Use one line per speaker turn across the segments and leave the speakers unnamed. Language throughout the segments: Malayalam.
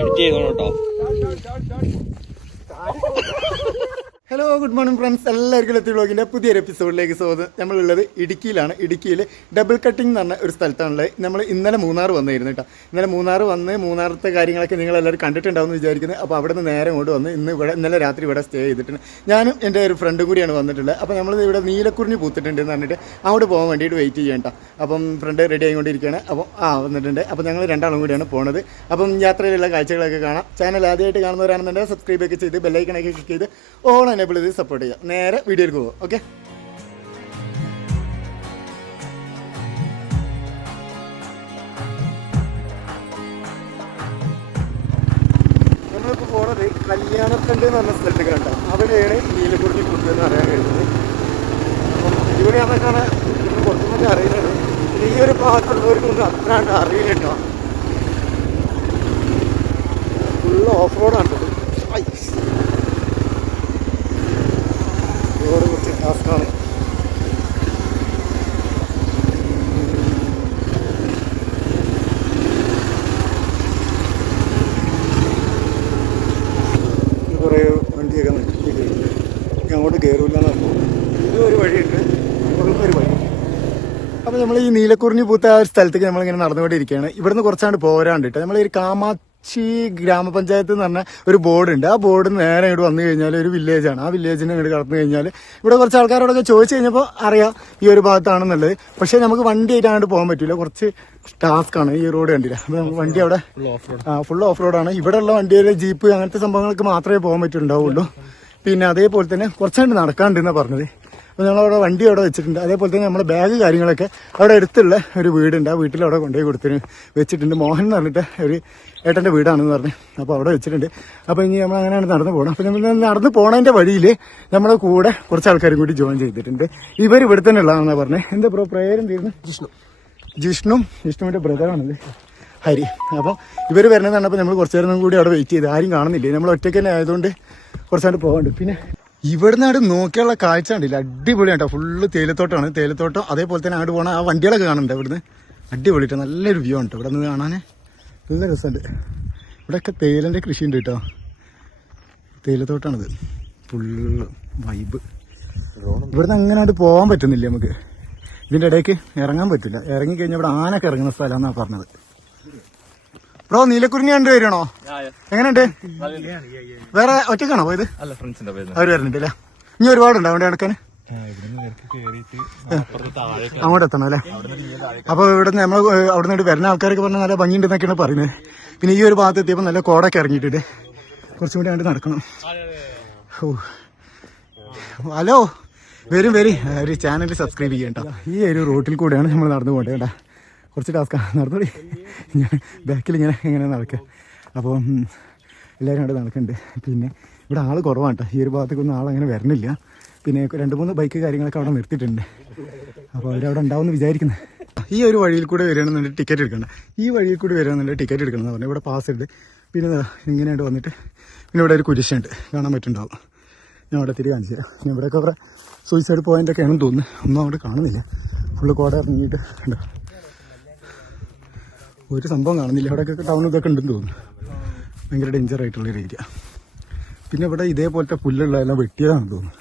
എഡിറ്റ് ചെയ്തോളൂ കേട്ടോ.
ഹലോ ഗുഡ് മോർണിംഗ് ഫ്രണ്ട്സ് എല്ലാവർക്കും എത്തി വ്ളോഗിന്റെ പുതിയൊരു എപ്പിസോഡിലേക്ക് സ്വാഗതം. നമ്മളുള്ളത് ഇടുക്കിയിലാണ്. ഇടുക്കിയിൽ ഡബിൾ കട്ടിംഗ് എന്ന് പറഞ്ഞ ഒരു സ്ഥലത്താണുള്ളത്. നമ്മൾ ഇന്നലെ മൂന്നാർ വന്നിരുന്നു കേട്ടോ. ഇന്നലെ മൂന്നാർ വന്ന് മൂന്നാറത്തെ കാര്യങ്ങളൊക്കെ നിങ്ങൾ എല്ലാവരും കണ്ടിട്ടുണ്ടാവും എന്ന് വിചാരിക്കുന്നത് അപ്പോൾ അവിടെ നിന്ന് നേരെ ഇങ്ങോട്ട് വന്ന് ഇന്ന് ഇവിടെ ഇന്നലെ രാത്രി ഇവിടെ സ്റ്റേ ചെയ്തിട്ടുണ്ട്. ഞാനും എന്റെ ഒരു ഫ്രണ്ടും കൂടിയാണ് വന്നിട്ടുള്ളത്. അപ്പോൾ നമ്മൾ ഇവിടെ നീലക്കുറിഞ്ഞ് പൂത്തിട്ടുണ്ട് എന്ന് പറഞ്ഞിട്ട് അങ്ങോട്ട് പോകാൻ വേണ്ടിയിട്ട് വെയിറ്റ് ചെയ്യണ്ട അപ്പം ഫ്രണ്ട് റെഡി ആയിക്കൊണ്ടിരിക്കുകയാണ്. അപ്പം ആ വന്നിട്ടുണ്ട്. അപ്പോൾ ഞങ്ങൾ രണ്ടാളും കൂടിയാണ് പോണത്. അപ്പം യാത്രയിലുള്ള കാഴ്ചകളൊക്കെ കാണാം. ചാനൽ ആദ്യമായിട്ട് കാണുന്നവരാണെന്നുണ്ടെങ്കിൽ സബ്സ്ക്രൈബ് ഒക്കെ ചെയ്ത് ബെല്ലൈക്കണൊക്കെ ക്ലിക്ക് ചെയ്ത് ഓൺ എനേബിൾ സപ്പോർട്ട് ചെയ്യാം. നേരെ വീഡിയോയിൽ പോകും. ഓക്കെ നമ്മളിപ്പോൾ പോണത് കല്യാണത്തണ്ട് എന്ന് സ്ഥലത്തേക്ക് കണ്ടോ. അവിടെയാണ് നീലക്കുറിഞ്ഞി കുത്ത് എന്ന് അറിയാൻ കഴിയുന്നത്. അപ്പം ഇവിടെ അതൊക്കെയാണ് ഇവിടുന്ന് കുറച്ചുകൂടി അറിയുന്നത് ഈ ഒരു ഭാഗത്തുള്ളവർക്കൊന്നും അത്ര അറിയില്ല കേട്ടോ. ഫുള്ള് ഓഫ് റോഡാണ് റോഡ് കുറച്ച് ടാസ്ക്കാണ്. കുറേ വണ്ടിയൊക്കെ നിർത്തിയിട്ടുണ്ട്. അങ്ങോട്ട് കയറില്ല എന്ന് ഇത് ഒരു വഴിയുണ്ട്. ഒരു വഴി. അപ്പോൾ നമ്മൾ ഈ നീലക്കുറിഞ്ഞി പൂത്ത ആ ഒരു സ്ഥലത്തേക്ക് നമ്മളിങ്ങനെ നടന്നുകൊണ്ടിരിക്കുകയാണ്. ഇവിടുന്ന് കുറച്ചാണ്ട് പോരാണ്ട് കേട്ടോ. നമ്മൾ ഈ കാമാക്ഷി ഗ്രാമപഞ്ചായത്ത് എന്ന് പറഞ്ഞ ഒരു ബോർഡുണ്ട്. ആ ബോർഡ് നേരെ ഇങ്ങോട്ട് വന്നു കഴിഞ്ഞാൽ ഒരു വില്ലേജാണ് ആ വില്ലേജിന് ഇങ്ങോട്ട് കടന്നു കഴിഞ്ഞാൽ ഇവിടെ കുറച്ച് ആൾക്കാരോടൊക്കെ ചോദിച്ചു കഴിഞ്ഞപ്പോൾ അറിയാം ഈ ഒരു ഭാഗത്താണെന്നുള്ളത്. പക്ഷേ നമുക്ക് വണ്ടി ആയിട്ട് അങ്ങോട്ട് പോകാൻ പറ്റില്ല കുറച്ച് ടാസ്ക് ആണ് ഈ റോഡ് കണ്ടില്ല? അപ്പോൾ നമുക്ക് വണ്ടി അവിടെ ആ ഫുൾ ഓഫ് റോഡാണ് ഇവിടെ ഉള്ള വണ്ടിയിൽ ജീപ്പ് അങ്ങനത്തെ സംഭവങ്ങൾക്ക് മാത്രമേ പോകാൻ പറ്റുണ്ടാവുള്ളൂ പിന്നെ അതേപോലെ തന്നെ കുറച്ചാണ്ട് നടക്കാണ്ടെന്നാണ് പറഞ്ഞത്. അപ്പോൾ ഞങ്ങളവിടെ വണ്ടി അവിടെ വെച്ചിട്ടുണ്ട്. അതേപോലെ തന്നെ നമ്മുടെ ബാഗ് കാര്യങ്ങളൊക്കെ അവിടെ അടുത്തുള്ള ഒരു വീടുണ്ട്. ആ വീട്ടിൽ അവിടെ കൊണ്ടുപോയി കൊടുത്തിന് വെച്ചിട്ടുണ്ട്. മോഹൻ എന്ന് പറഞ്ഞിട്ട് ഒരു ഏട്ടന്റെ വീടാണെന്ന് പറഞ്ഞു അപ്പോൾ അവിടെ വെച്ചിട്ടുണ്ട്. അപ്പോൾ ഇനി നമ്മൾ അങ്ങനെയാണ് നടന്നു പോകണം അപ്പോൾ നമ്മൾ നടന്നു പോണതിന്റെ വഴിയിൽ നമ്മുടെ കൂടെ കുറച്ച് ആൾക്കാരും കൂടി ജോയിൻ ചെയ്തിട്ടുണ്ട്. ഇവർ ഇവിടെ തന്നെ ഉള്ളതാണെന്നാണ് പറഞ്ഞത്. എന്താ ബ്രോ പ്രേയരം തീരുന്നു ജിഷ്ണു. ജിഷ്ണും ജിഷ്ണുവിന്റെ ബ്രദറാണിത് ഹരി. അപ്പോൾ ഇവർ വരണമെന്നാണ് അപ്പോൾ നമ്മൾ കുറച്ച് നേരം കൂടി അവിടെ വെയിറ്റ് ചെയ്ത്. ആരും കാണുന്നില്ല? നമ്മൾ ഒറ്റയ്ക്ക് തന്നെ ആയതുകൊണ്ട് കുറച്ചാണ്ട് പോകാണ്ട്. പിന്നെ ഇവിടുന്ന് അവിടെ നോക്കിയുള്ള കാഴ്ച കണ്ടില്ല. അടിപൊളിയാണ് കേട്ടോ. ഫുള്ള് തേയിലത്തോട്ടമാണ് തേയിലത്തോട്ടം അതേപോലെ തന്നെ അങ്ങോട്ട് പോകണ ആ വണ്ടികളൊക്കെ കാണുന്നുണ്ട് ഇവിടുന്ന്. അടിപൊളിയിട്ട് നല്ലൊരു വ്യൂ ആണ് ഇവിടെ നിന്ന് കാണാൻ നല്ല രസമുണ്ട്. ഇവിടെയൊക്കെ തേയിലന്റെ കൃഷി ഉണ്ട് കേട്ടോ. തേയിലത്തോട്ടാണിത്. ഫുള്ള് വൈബ് ഇവിടുന്ന് അങ്ങനെ അങ്ങോട്ട് പോകാൻ പറ്റുന്നില്ല നമുക്ക്. ഇതിന്റെ ഇടയ്ക്ക് ഇറങ്ങാൻ പറ്റില്ല. ഇറങ്ങിക്കഴിഞ്ഞാൽ ഇവിടെ ആനൊക്കെ ഇറങ്ങുന്ന സ്ഥലമെന്നാണ് പറഞ്ഞത്. ബ്രോ നീലക്കുറിഞ്ഞി കണ്ടു വരണോ എങ്ങനെയുണ്ട്? വേറെ ഒറ്റക്കാണോ പോയത്?
അവർ ഫ്രണ്ട്സിന്റെ പേര്
അവർ വരുന്നുണ്ട് അല്ലേ ഇനി ഒരുപാടുണ്ടോ അവിടെ നടക്കാൻ? അങ്ങോട്ട് എത്തണം അല്ലേ? അപ്പൊ ഇവിടെ നമ്മൾ അവിടെ നിന്ന് വരുന്ന ആൾക്കാരൊക്കെ പറഞ്ഞാൽ നല്ല ഭംഗിയുണ്ടെന്നൊക്കെയാണ് പറയുന്നത്. പിന്നെ ഈ ഒരു ഭാഗത്ത് എത്തിയപ്പോൾ നല്ല കോടൊക്കെ ഇറങ്ങിയിട്ടുണ്ട്. കുറച്ചും കൂടി അങ്ങോട്ട് നടക്കണം. ഓ ഹലോ. വരും വരും. ഒരു ചാനൽ സബ്സ്ക്രൈബ് ചെയ്യണ്ട ഈ ഒരു റോട്ടിൽ കൂടെയാണ് നമ്മൾ നടന്നു പോകേണ്ടത് കേട്ടാ. കുറച്ച് ടാസ്ക്കാ നടന്നോളി ഞാൻ ബാക്കിൽ ഇങ്ങനെ ഇങ്ങനെ നടക്കുക അപ്പോൾ എല്ലാവരും അവിടെ നടക്കുന്നുണ്ട് പിന്നെ ഇവിടെ ആൾ കുറവാണ് കേട്ടോ ഈ ഒരു ഭാഗത്തേക്കൊന്നും ആളങ്ങനെ വരണില്ല. പിന്നെ രണ്ട് മൂന്ന് ബൈക്ക് കാര്യങ്ങളൊക്കെ അവിടെ നിർത്തിയിട്ടുണ്ട്. അപ്പോൾ അവരവിടെ ഉണ്ടാവും എന്ന് വിചാരിക്കുന്നത് ഈ ഒരു വഴിയിൽ കൂടെ വരികയാണെന്നുണ്ടെങ്കിൽ ടിക്കറ്റ് എടുക്കണം ഈ വഴിയിൽ കൂടി വരികയാണെന്നുണ്ടെങ്കിൽ ടിക്കറ്റ് എടുക്കണം എന്ന് പറഞ്ഞാൽ ഇവിടെ പാസ് ഉണ്ട് പിന്നെ ഇങ്ങനെ ഇങ്ങനെയായിട്ട് വന്നിട്ട് പിന്നെ ഇവിടെ ഒരു കുരിശുണ്ട്. കാണാൻ പറ്റുന്നുണ്ടാവും. ഞാൻ അവിടെ തിരി കാണിച്ചു തരാം. പിന്നെ ഇവിടെയൊക്കെ കുറേ സൂയിസൈഡ് ആണെന്ന് തോന്നുന്നു. ഒന്നും അവിടെ കാണുന്നില്ല. ഫുള്ള് കോട ഇറങ്ങിയിട്ട് ഉണ്ടോ ഒരു സംഭവം കാണുന്നില്ല. അവിടെയൊക്കെ ടൗൺ ഇതൊക്കെ ഉണ്ടെന്ന് തോന്നുന്നു. ഭയങ്കര ഡേഞ്ചർ ആയിട്ടുള്ള ഒരു ഏരിയ പിന്നെ ഇവിടെ ഇതേപോലത്തെ പുല്ലുള്ള എല്ലാം വെട്ടിയതാണെന്ന് തോന്നുന്നു.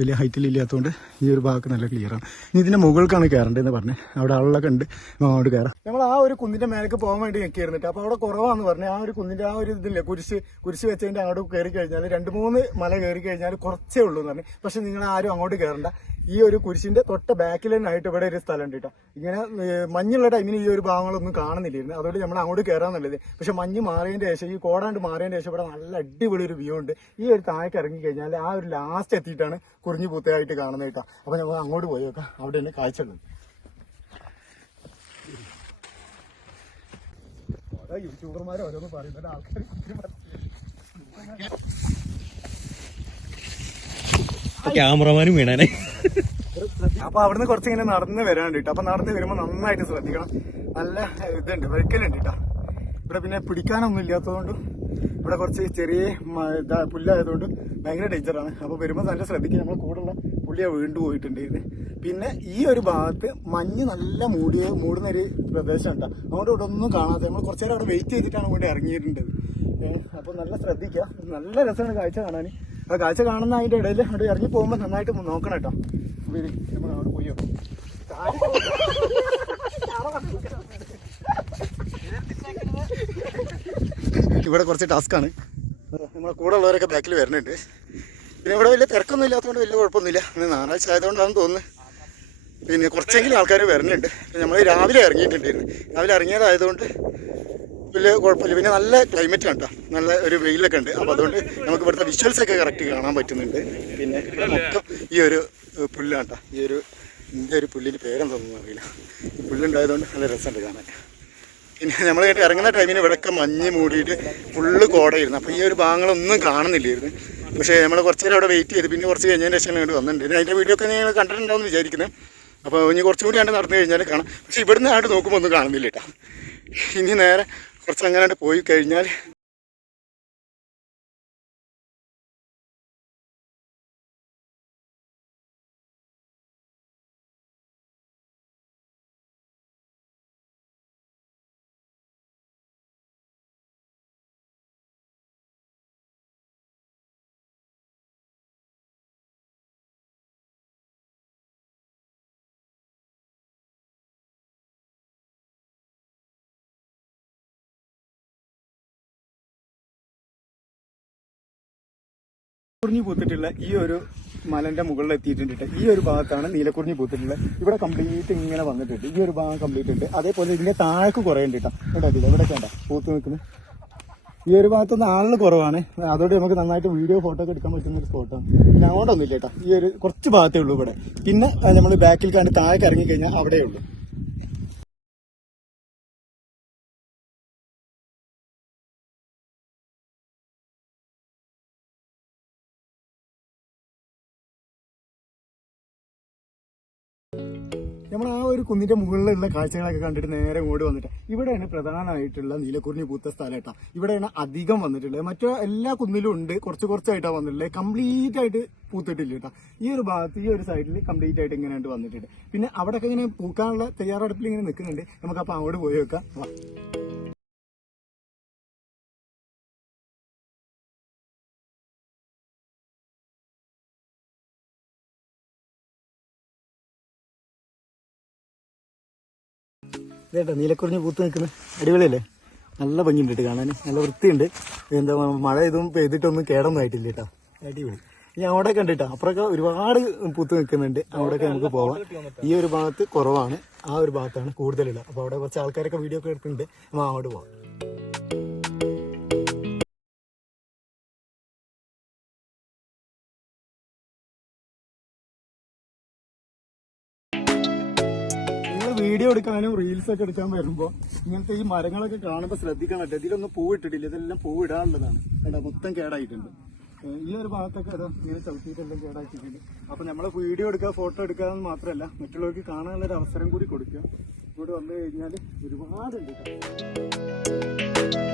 വലിയ ഹൈറ്റിലില്ലാത്തതുകൊണ്ട് ഈ ഒരു ഭാഗത്ത് നല്ല ക്ലിയറാണ് ഇനി ഇതിന്റെ മുകൾക്കാണ് കയറേണ്ടതെന്ന് പറഞ്ഞ്. അവിടെ ആളുകളൊക്കെ ഉണ്ട്. അങ്ങോട്ട് കയറാം നമ്മൾ ആ ഒരു കുന്നിന്റെ മേലേക്ക് പോകാൻ വേണ്ടി ഞെക്കിയിരുന്നിട്ട് അപ്പോൾ അവിടെ കുറവാന്ന് പറഞ്ഞു ആ ഒരു കുന്നിന്റെ ആ ഒരു ഇതില്ലേ കുരിശ് കുരിശ് വെച്ചതിന്റെ അങ്ങോട്ട് കയറി കഴിഞ്ഞാൽ രണ്ട് മൂന്ന് മല കയറി കഴിഞ്ഞാൽ കുറച്ചേ ഉള്ളൂ എന്ന് പറഞ്ഞു. പക്ഷെ നിങ്ങൾ ആരും അങ്ങോട്ട് കയറണ്ട ഈ ഒരു കുരിശിന്റെ തൊട്ട ബാക്കിൽ തന്നെയായിട്ട് ഇവിടെ ഒരു സ്ഥലം ഉണ്ട് കേട്ടോ. ഇങ്ങനെ മഞ്ഞുള്ള ടൈമിന് ഈ ഒരു ഭാഗങ്ങളൊന്നും കാണുന്നില്ലായിരുന്നു. അതുകൊണ്ട് നമ്മൾ അങ്ങോട്ട് കയറാൻ നല്ലത്. പക്ഷെ മഞ്ഞ് മാറിയതിന്റെ ശേഷം ഈ കോടാണ്ട് മാറിയതിന്റെ ശേഷം ഇവിടെ നല്ല അടിപൊളി ഒരു വ്യൂ ഉണ്ട്. ഈ ഒരു താഴേക്ക് ഇറങ്ങി കഴിഞ്ഞാൽ ആ ഒരു ലാസ്റ്റ് എത്തിയിട്ടാണ് കുറിഞ്ഞു പൂത്തയായിട്ട് കാണുന്നത് കേട്ടോ. അപ്പൊ നമ്മൾ അങ്ങോട്ട് പോയി നോക്കാം. അവിടെ തന്നെ കാഴ്ച ഉള്ളത് യൂട്യൂബർമാരെ ഓരോന്ന് പറയുന്നത് ആൾക്കാർ
ക്യാമറമാനും വീണാനെ.
അപ്പൊ അവിടുന്ന് കുറച്ച് ഇങ്ങനെ നടന്ന് വരാണ്ട് കേട്ടോ അപ്പൊ നടന്ന് വരുമ്പോ നന്നായിട്ട് ശ്രദ്ധിക്കണം. നല്ല ഇതുണ്ട് വെക്കലുണ്ട് കേട്ടോ ഇവിടെ പിന്നെ പിടിക്കാനൊന്നും ഇല്ലാത്തതുകൊണ്ടും ഇവിടെ കുറച്ച് ചെറിയ പുല്ലായതുകൊണ്ട് ഭയങ്കര ഡേഞ്ചറാണ്. അപ്പൊ വരുമ്പോ നല്ല ശ്രദ്ധിക്കുക നമ്മൾ കൂടുള്ള പുള്ളിയെ വീണ്ടും പോയിട്ടുണ്ടായിരുന്നു. പിന്നെ ഈ ഒരു ഭാഗത്ത് മഞ്ഞ് നല്ല മൂടിയ മൂടുന്ന ഒരു പ്രദേശം ഉണ്ട്. അതുകൊണ്ട് ഇവിടെ ഒന്നും കാണാതെ നമ്മൾ കുറച്ചു നേരം അവിടെ വെയിറ്റ് ചെയ്തിട്ടാണ് ഇവിടെ ഇറങ്ങിയിട്ടുണ്ട് അപ്പോൾ നല്ല ശ്രദ്ധിക്കുക നല്ല രസമാണ് കാഴ്ച കാണാൻ ആ കാഴ്ച കാണുന്ന അതിന്റെ ഇടയിൽ അവിടെ ഇറങ്ങി പോകുമ്പോൾ നന്നായിട്ട് നോക്കണം കേട്ടോ. നമ്മൾ അവിടെ പോയോ ഇവിടെ കുറച്ച് ടാസ്ക്കാണ് നമ്മളെ കൂടെ ഉള്ളവരൊക്കെ ബാക്കിൽ വരുന്നുണ്ട്. പിന്നെ ഇവിടെ വലിയ തിരക്കൊന്നും ഇല്ലാത്തതുകൊണ്ട് വലിയ കുഴപ്പമൊന്നുമില്ല. ഇന്ന് ഞായറാഴ്ച ആയതുകൊണ്ടാണെന്ന് തോന്നുന്നു. പിന്നെ കുറച്ചെങ്കിലും ആൾക്കാർ വരുന്നുണ്ട്. നമ്മൾ രാവിലെ ഇറങ്ങിയിട്ടുണ്ടായിരുന്നു. രാവിലെ ഇറങ്ങിയതായതുകൊണ്ട് വലിയ കുഴപ്പമില്ല. പിന്നെ നല്ല ക്ലൈമറ്റ് കണ്ടോ നല്ല ഒരു വെയിലൊക്കെ ഉണ്ട്. അപ്പോൾ അതുകൊണ്ട് നമുക്ക് ഇവിടുത്തെ വിഷ്വൽസ് ഒക്കെ കറക്റ്റ് കാണാൻ പറ്റുന്നുണ്ട്. പിന്നെ മൊത്തം ഈ ഒരു പുല്ലാണ് കേട്ടോ ഈ ഒരു ഇതിന്റെ ഒരു പുല്ലിന് പേരെന്തൊന്നും അറിയില്ല. ഈ പുല്ലുണ്ടായതുകൊണ്ട് നല്ല രസമുണ്ട് കാണാൻ. പിന്നെ നമ്മൾ ഇറങ്ങുന്ന ടൈമിന് ഇവിടെയൊക്കെ മഞ്ഞ് മൂടിയിട്ട് ഫുള്ള് കോടയായിരുന്നു. അപ്പോൾ ഈ ഒരു ഭാഗങ്ങളൊന്നും കാണുന്നില്ലായിരുന്നു. പക്ഷേ നമ്മൾ കുറച്ച് നേരം അവിടെ വെയിറ്റ് ചെയ്ത് പിന്നെ കുറച്ച് കഴിഞ്ഞതിന് ശേഷം ഇങ്ങോട്ട് വന്നിട്ടുണ്ട്. അതിന്റെ വീഡിയോ ഒക്കെ നിങ്ങൾ കണ്ടിട്ടുണ്ടാവും വിചാരിക്കുന്നത് അപ്പോൾ ഇനി കുറച്ചും കൂടി ആണ്ട് നടന്നു കഴിഞ്ഞാൽ കാണാം. പക്ഷേ ഇവിടുന്ന് ആണ്ട് നോക്കുമ്പോൾ ഒന്നും കാണുന്നില്ല കേട്ടോ. ഇനി നേരെ കുറച്ച് അങ്ങനെ പോയി കഴിഞ്ഞാൽ കുറിഞ്ഞി പൂത്തിട്ടുള്ള ഈ ഒരു മലന്റെ മുകളിൽ എത്തിയിട്ടുണ്ട് ട്ടോ. ഈ ഒരു ഭാഗത്താണ് നീലക്കുറിഞ്ഞി പൂത്തിട്ടുള്ളത്. ഇവിടെ കംപ്ലീറ്റ് ഇങ്ങനെ വന്നിട്ടുണ്ട്. ഈ ഒരു ഭാഗം കംപ്ലീറ്റ് ഉണ്ട്. അതേപോലെ ഇതിന്റെ താഴേക്ക് കുറേ ഉണ്ട് കേട്ടോ. ഇവിടെ അതില്ല ഇവിടെ കണ്ട പൂത്ത് നിൽക്കുന്നു. ഈ ഒരു ഭാഗത്തൊന്നും ആളിന് കുറവാണ്. അതോടെ നമുക്ക് നന്നായിട്ട് വീഡിയോ ഫോട്ടോ ഒക്കെ എടുക്കാൻ പറ്റുന്ന ഒരു സ്പോട്ടാണ് പിന്നെ അങ്ങോട്ടൊന്നും ഇല്ല കേട്ടോ. ഈ ഒരു കുറച്ച് ഭാഗത്തേ ഉള്ളൂ ഇവിടെ. പിന്നെ നമ്മൾ ബാക്കിൽ കണ്ട് താഴേക്ക് ഇറങ്ങി കഴിഞ്ഞാൽ അവിടെ നമ്മൾ ആ ഒരു കുന്നിന്റെ മുകളിലുള്ള കാഴ്ചകളൊക്കെ കണ്ടിട്ട് നേരെ ഇങ്ങോട്ട് വന്നിട്ട് ഇവിടെയാണ് പ്രധാനമായിട്ടുള്ള നീലക്കുറിഞ്ഞി പൂത്ത സ്ഥലം കേട്ടോ. ഇവിടെയാണ് അധികം വന്നിട്ടുള്ളത്. മറ്റു എല്ലാ കുന്നിലും ഉണ്ട്. കുറച്ച് കുറച്ചായിട്ടാണ് വന്നിട്ടുള്ളത്. കംപ്ലീറ്റ് ആയിട്ട് പൂത്തിട്ടില്ല കേട്ടോ. ഈ ഒരു ഭാഗത്ത് ഈ ഒരു സൈഡിൽ കംപ്ലീറ്റ് ആയിട്ട് ഇങ്ങനെ വന്നിട്ടുണ്ട്. പിന്നെ അവിടെയൊക്കെ ഇങ്ങനെ പൂക്കാനുള്ള തയ്യാറെടുപ്പിൽ ഇങ്ങനെ നിൽക്കുന്നുണ്ട്. നമുക്ക് അപ്പൊ അങ്ങോട്ട് പോയി വെക്കാം ഇതേട്ടോ നീലക്കുറിഞ്ഞ് പൂത്ത് നിൽക്കുന്നത് അടിപൊളിയല്ലേ? നല്ല ഭംഗിയുണ്ട് കേട്ടോ കാണാൻ. നല്ല വൃത്തിയുണ്ട്. എന്താ മഴ ഇതും പെയ്തിട്ടൊന്നും കേടൊന്നും ആയിട്ടില്ല കേട്ടോ. അടിപൊളി. ഇനി അവിടെ കണ്ടിട്ടോ അപ്പുറമൊക്കെ ഒരുപാട് പൂത്ത് നിൽക്കുന്നുണ്ട്. അവിടെയൊക്കെ നമുക്ക് പോവാം. ഈ ഒരു ഭാഗത്ത് കുറവാണ്. ആ ഒരു ഭാഗത്താണ് കൂടുതലുള്ളത്. അപ്പോൾ അവിടെ കുറച്ച് ആൾക്കാരൊക്കെ വീഡിയോ ഒക്കെ എടുക്കുന്നുണ്ട് നമ്മൾ അങ്ങോട്ട് പോവാം. വീഡിയോ എടുക്കാനും റീൽസ് ഒക്കെ എടുക്കാൻ വരുമ്പോ ഇങ്ങനത്തെ ഈ മരങ്ങളൊക്കെ കാണുമ്പോൾ ശ്രദ്ധിക്കണം കേട്ടോ. ഇതിലൊന്നും പൂവിട്ടിട്ടില്ല ഇതെല്ലാം പൂവിടാനുള്ളതാണ് കേട്ടോ മൊത്തം കേടായിട്ടുണ്ട്. ഈ ഒരു ഭാഗത്തൊക്കെ അതോ ഇങ്ങനെ ചവിട്ടിയിട്ടെല്ലാം കേടാക്കിയിട്ടുണ്ട് അപ്പൊ നമ്മളെ വീഡിയോ എടുക്കുക ഫോട്ടോ എടുക്കുക എന്ന് മാത്രമല്ല മറ്റുള്ളവർക്ക് കാണാനുള്ള ഒരു അവസരം കൂടി കൊടുക്കുക. ഇവിടെ വന്നു കഴിഞ്ഞാൽ ഒരുപാടുണ്ട് കേട്ടോ.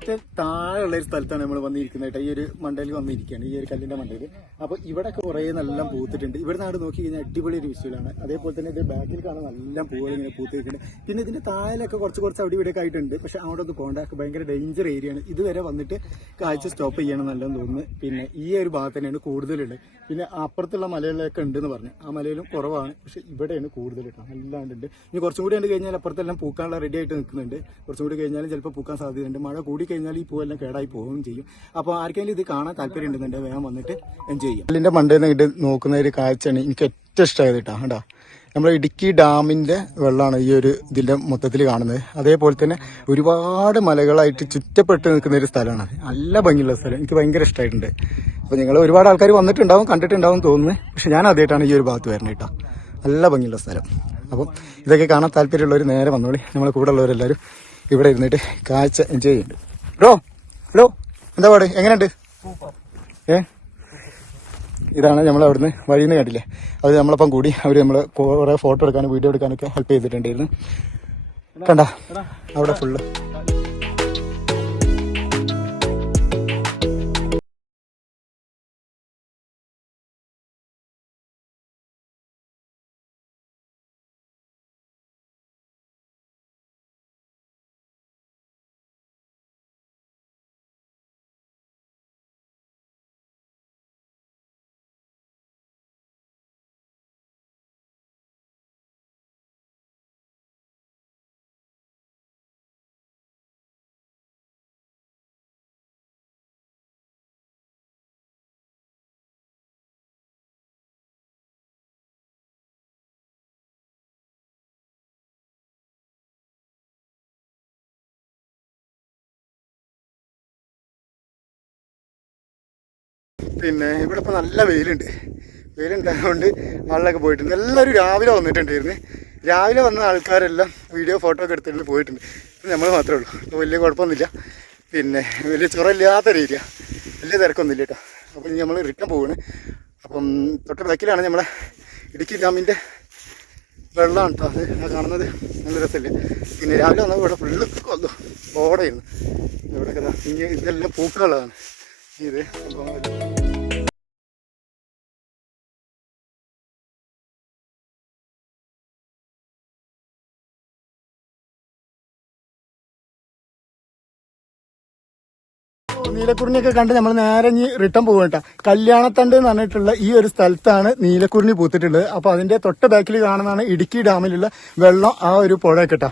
ഏറ്റവും താഴെയുള്ള ഒരു സ്ഥലത്താണ് നമ്മൾ വന്നിരിക്കുന്നത് കേട്ടോ. ഈ ഒരു മണ്ടയിൽ വന്നിരിക്കുകയാണ്. ഈ ഒരു കല്ലിന്റെ മണ്ടയിൽ അപ്പൊ ഇവിടെ കുറെ നല്ല പൂത്തിട്ടുണ്ട്. ഇവിടെ നാട് നോക്കി കഴിഞ്ഞാൽ അടിപൊളി ഒരു വിഷ്വലാണ് അതേപോലെ തന്നെ ഇത് ബാക്കിൽ കാണാൻ നല്ല പൂവുകൾ ഇങ്ങനെ പൂത്തിരിക്കുന്നുണ്ട്. പിന്നെ ഇതിന്റെ താഴെയൊക്കെ കുറച്ച് കുറച്ച് അവിടെ ഇവിടെ ആയിട്ടുണ്ട്. പക്ഷെ അവിടെ ഒന്ന് പോകണ്ട. ഭയങ്കര ഡേഞ്ചർ ഏരിയ ആണ്. ഇതുവരെ വന്നിട്ട് കാഴ്ച സ്റ്റോപ്പ് ചെയ്യണം നല്ലതെന്ന് തോന്നുന്നു. പിന്നെ ഈ ഒരു ഭാഗത്ത് തന്നെയാണ് കൂടുതലുണ്ട് പിന്നെ അപ്പുറത്തുള്ള മലകളിലൊക്കെ ഉണ്ടെന്ന് പറഞ്ഞു. ആ മലയിലും കുറവാണ്. പക്ഷെ ഇവിടെയാണ് കൂടുതൽ കേട്ടോ അല്ലാണ്ടുണ്ട് ഇനി കുറച്ചും കൂടി കണ്ടു കഴിഞ്ഞാൽ അപ്പുറത്തെല്ലാം പൂക്കാനുള്ള റെഡി ആയിട്ട് നിൽക്കുന്നുണ്ട്. കുറച്ചും കൂടി കഴിഞ്ഞാലും ചിലപ്പോൾ പൂക്കാൻ സാധ്യതയുണ്ട്. മഴ കൂടി കഴിഞ്ഞാൽ ഈ പൂവെല്ലാം കേടായി പോവുകയും ചെയ്യും. അപ്പോൾ ആർക്കെങ്കിലും ഇത് കാണാൻ താല്പര്യം ഉണ്ടെന്നുണ്ടെങ്കിൽ വേഗം വന്നിട്ട് എൻജോയ് ചെയ്യും? അതിന്റെ മണ്ടയിൽ നിന്ന് നോക്കുന്ന ഒരു കാഴ്ചയാണ് എനിക്ക് ഏറ്റവും ഇഷ്ടമായത് കേട്ടോ. കേട്ടോ നമ്മുടെ ഇടുക്കി ഡാമിന്റെ വെള്ളമാണ് ഈ ഒരു ഇതിന്റെ മൊത്തത്തിൽ കാണുന്നത്. അതേപോലെ തന്നെ ഒരുപാട് മലകളായിട്ട് ചുറ്റപ്പെട്ട് നിൽക്കുന്ന ഒരു സ്ഥലമാണ് നല്ല ഭംഗിയുള്ള സ്ഥലം. എനിക്ക് ഭയങ്കര ഇഷ്ടമായിട്ടുണ്ട്. അപ്പോൾ നിങ്ങൾ ഒരുപാട് ആൾക്കാർ വന്നിട്ടുണ്ടാവും കണ്ടിട്ടുണ്ടാവും തോന്നുന്നു. പക്ഷെ ഞാൻ ആദ്യമായിട്ടാണ് ഈ ഒരു ഭാഗത്ത് വരുന്നത് കേട്ടോ. നല്ല ഭംഗിയുള്ള സ്ഥലം. അപ്പം ഇതൊക്കെ കാണാൻ താല്പര്യമുള്ളവർ നേരെ വന്നോളി. നമ്മളെ കൂടെ ഉള്ളവരെല്ലാവരും ഇവിടെ ഇരുന്നിട്ട് കാഴ്ച എൻജോയ് ചെയ്യുന്നുണ്ട്. ബ്രോ ഹലോ എന്താ പാട്? എങ്ങനെയുണ്ട്? ഏ? ഇതാണ് നമ്മൾ അവിടുന്ന് വഴി നിന്ന് കണ്ടില്ലേ? അത് നമ്മളപ്പം കൂടി അവർ നമ്മൾ കുറേ ഫോട്ടോ എടുക്കാനും വീഡിയോ എടുക്കാനൊക്കെ ഹെൽപ്പ് ചെയ്തിട്ടുണ്ടായിരുന്നു. കണ്ട? അവിടെ ഫുള്ള് പിന്നെ ഇവിടെ ഇപ്പോൾ നല്ല വെയിലുണ്ട്. വെയിലുണ്ടായതുകൊണ്ട് ആളിലൊക്കെ പോയിട്ടുണ്ട്. എല്ലാവരും രാവിലെ വന്നിട്ടുണ്ടായിരുന്നു. രാവിലെ വന്ന ആൾക്കാരെല്ലാം വീഡിയോ ഫോട്ടോ ഒക്കെ എടുത്തിട്ട് പോയിട്ടുണ്ട്. നമ്മൾ മാത്രമേ ഉള്ളൂ. വലിയ കുഴപ്പമൊന്നുമില്ല. പിന്നെ വലിയ ചുറയില്ലാത്ത ഏരിയ വലിയ തിരക്കൊന്നുമില്ല കേട്ടോ. അപ്പോൾ ഇനി നമ്മൾ റിട്ടേൺ പോവാണ്. അപ്പം തൊട്ട് ബാക്കിലാണ് നമ്മളെ ഇടുക്കി ഡാമിന്റെ വെള്ളമാണ് കേട്ടോ. അത് ഞാൻ കാണുന്നത്. നല്ല രസമില്ലേ? പിന്നെ രാവിലെ വന്നപ്പോൾ ഇവിടെ ഫുള്ള് കൊന്നു ഓടയിരുന്നു. ഇവിടെ കഥ ഇനി ഇതെല്ലാം പൂക്കളാണ്. ഇത് സംഭവങ്ങൾ നീലക്കുറിഞ്ഞൊക്കെ കണ്ട് നമ്മൾ നേരെ ഇനി റിട്ടേൺ പോകും കേട്ടോ. കല്യാണത്തണ്ട് എന്ന് പറഞ്ഞിട്ടുള്ള ഈ ഒരു സ്ഥലത്താണ് നീലക്കുറിഞ്ഞി പൂത്തിട്ടുള്ളത്. അപ്പൊ അതിന്റെ തൊട്ട് ബാക്കിൽ കാണുന്നതാണ് ഇടുക്കി ഡാമിലുള്ള വെള്ളം ആ ഒരു പുഴയൊക്കെ കേട്ടോ.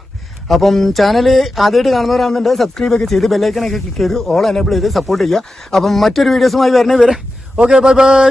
അപ്പം ചാനൽ ആദ്യമായിട്ട് കാണുന്നവരാണെന്നുണ്ടെങ്കിൽ സബ്സ്ക്രൈബ് ഒക്കെ ചെയ്ത് ബെല്ലൈക്കനൊക്കെ ക്ലിക്ക് ചെയ്ത് ഓൾ എനേബിൾ ചെയ്ത് സപ്പോർട്ട് ചെയ്യുക. അപ്പം മറ്റൊരു വീഡിയോസുമായി വരണേ വരെ. Okay bye bye